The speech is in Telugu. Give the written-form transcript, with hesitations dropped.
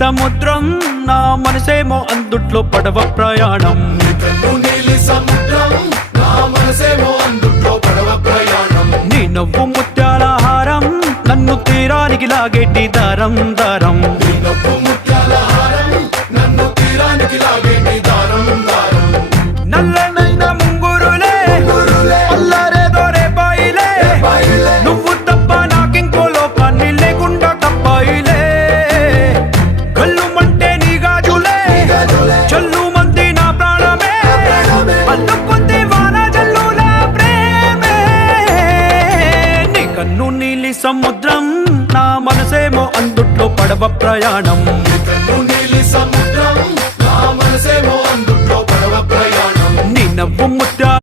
సముద్రం నా మనసేమో అందుట్లో పడవ ప్రయాణం. నీలి సముద్రం నా మనసేమో అందుట్లో పడవ ప్రయాణం. నీ నవ్వు ముత్యాల హారం నన్ను తీరానికి లాగేటి దారం దారం. నీ నవ్వు ముత్యాల హారం నన్ను తీరానికి లాగేటి దారం దారం. నల్లనైన ముంగురులే అల్లారేదో రేపాయిలే, నువ్వు తప్ప నాకింకో లోకాన్ని లేకుండా తప్పాయిలే. కళ్ళుమంటే నీ గాజులే చల్లు మంది నా ప్రాణమే, అల్లుకుంది వాన జల్లుల ప్రేమే. నీ కన్ను నీలి సముద్రం నా మనసేమో అందుట్లో పడవ ప్రయాణం.